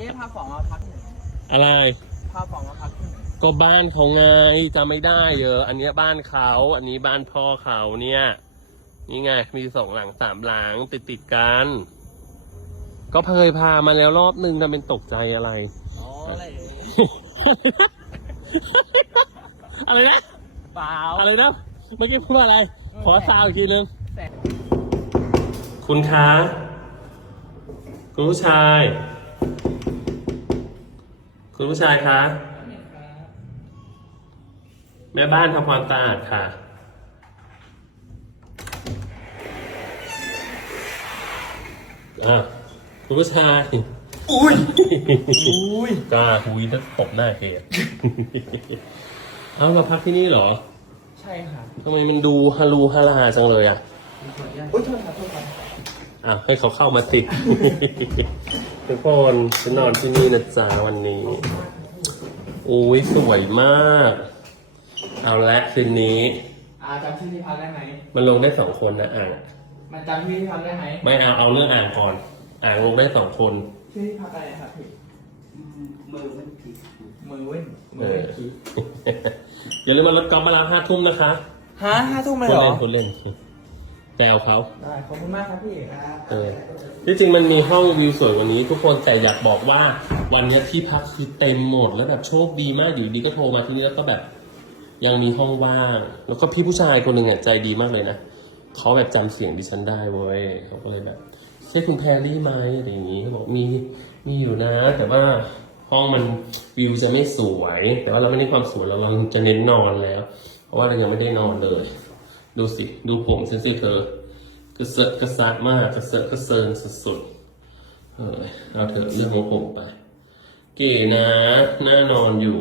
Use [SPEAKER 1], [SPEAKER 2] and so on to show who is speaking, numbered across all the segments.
[SPEAKER 1] จ๊พาฝองมาพักหนึ่ง
[SPEAKER 2] อะไร
[SPEAKER 1] พาฝองมาพักหนึ่ง
[SPEAKER 2] ก็บ้านเขาไงจำไม่ได้เยอะ อันเนี้ยบ้านเขา อันนี้บ้านพ่อเขาเนี่ย นี่ไง มีสองหลังสามหลังติดติดๆกัน ก็เคยพามาแล้วรอบนึงทำเป็นตกใจอะไร
[SPEAKER 1] อ๋ออะไร
[SPEAKER 2] อะไรนะ
[SPEAKER 1] เปล่า
[SPEAKER 2] อะไรนะ เมื่อกี้พูดว่าอะไร ขอซาวอีกทีนึง
[SPEAKER 1] แสง
[SPEAKER 2] คุณคะคุณผู้ชาย คุณผู้ชายคะแม่บ้านทำความสะอาดค่ะ อะคุณผู้ชาย
[SPEAKER 1] อุ้ย อุ้ย
[SPEAKER 2] กล้าคุยแล้วตบหน้าเกยเอาเราพักที่นี่เหรอ
[SPEAKER 1] ใช่ค่ะ
[SPEAKER 2] ทำไมมันดูฮารูฮาราจังเลยอะ
[SPEAKER 1] อุ้ยโทษครับโทษครับ
[SPEAKER 2] อะให้เขาเข้ามาติด ทุกคนจะนอนที่นี่นะจ๊ะวันนี้อุ้ยสวยมาก เอาละคืนนี้
[SPEAKER 1] อาจำชื่อที่พักได้ไหม
[SPEAKER 2] มันลงได้สองคนนะอ่าง
[SPEAKER 1] มันจำชื่อที่พักได้ไหม
[SPEAKER 2] ไม่เอาเอาเรื่องอ่างก่อน อ่างลงได้สองคน
[SPEAKER 1] ชื่อที่พักอะไรครับพี่มือเว้นผีมือเว้นมื
[SPEAKER 2] เอ
[SPEAKER 1] อ
[SPEAKER 2] อ
[SPEAKER 1] เว้นผี
[SPEAKER 2] อย่าลืมมารถกอล์ฟมารับห้าทุ่มนะคะ
[SPEAKER 1] ฮะห้าทุ่มเลย
[SPEAKER 2] คน
[SPEAKER 1] เหรอ
[SPEAKER 2] เล่นคนเล่น แกวเขา
[SPEAKER 1] ได้ขอบคุณมากครับพี่
[SPEAKER 2] เออที่จริงมันมีห้องวิวสวยกว่านี้ทุกคนแต่อยากบอกว่าวันเนี้ยที่พักคือเต็มหมดแล้วแบบโชคดีมากอยู่ดีก็โทรมาที่นี่แล้วก็แบบ ยังมีห้องว่าง แล้วก็พี่ผู้ชายคนหนึ่งอะใจดีมากเลยนะเขาแบบจำเสียงดิฉันได้เว้ยเขาก็เลยแบบใช่คุณแพรรี่ไหมอะไรอย่างงี้เขาบอกมีมีอยู่นะ แต่ว่าห้องมันวิวจะไม่สวย แต่ว่าเราไม่ได้ความสวยเราเราจะเน้นนอนแล้ว เพราะว่าเรายังไม่ได้นอนเลย ดูสิ ดูผมฉันสิเธอ กระเซาะกระซากมากกระเซาะกระเซิงสุดๆเออเอาเถอะเรื่องของผมไป เก๋นะน่านอนอยู่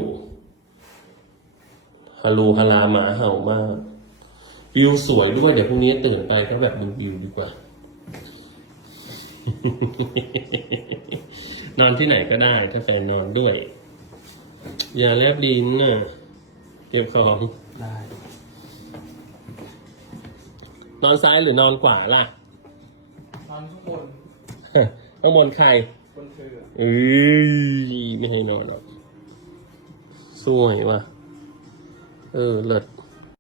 [SPEAKER 2] ฮารูฮาราหมาเห่ามาก วิวสวยด้วยเดี๋ยวพรุ่งนี้ตื่นไปก็แบบดูวิวดีกว่า นอนที่ไหนก็ได้ถ้าแฟนนอนด้วย อย่าแลบลิ้นน่ะเก็บของ
[SPEAKER 1] ได้
[SPEAKER 2] นอนซ้ายหรือนอนขวาล่ะ
[SPEAKER 1] นอนข้างบน
[SPEAKER 2] ข้างบนใคร
[SPEAKER 1] บนคือ
[SPEAKER 2] เอ้ยไม่ให้นอนหรอกสวยว่ะ เออเลิศ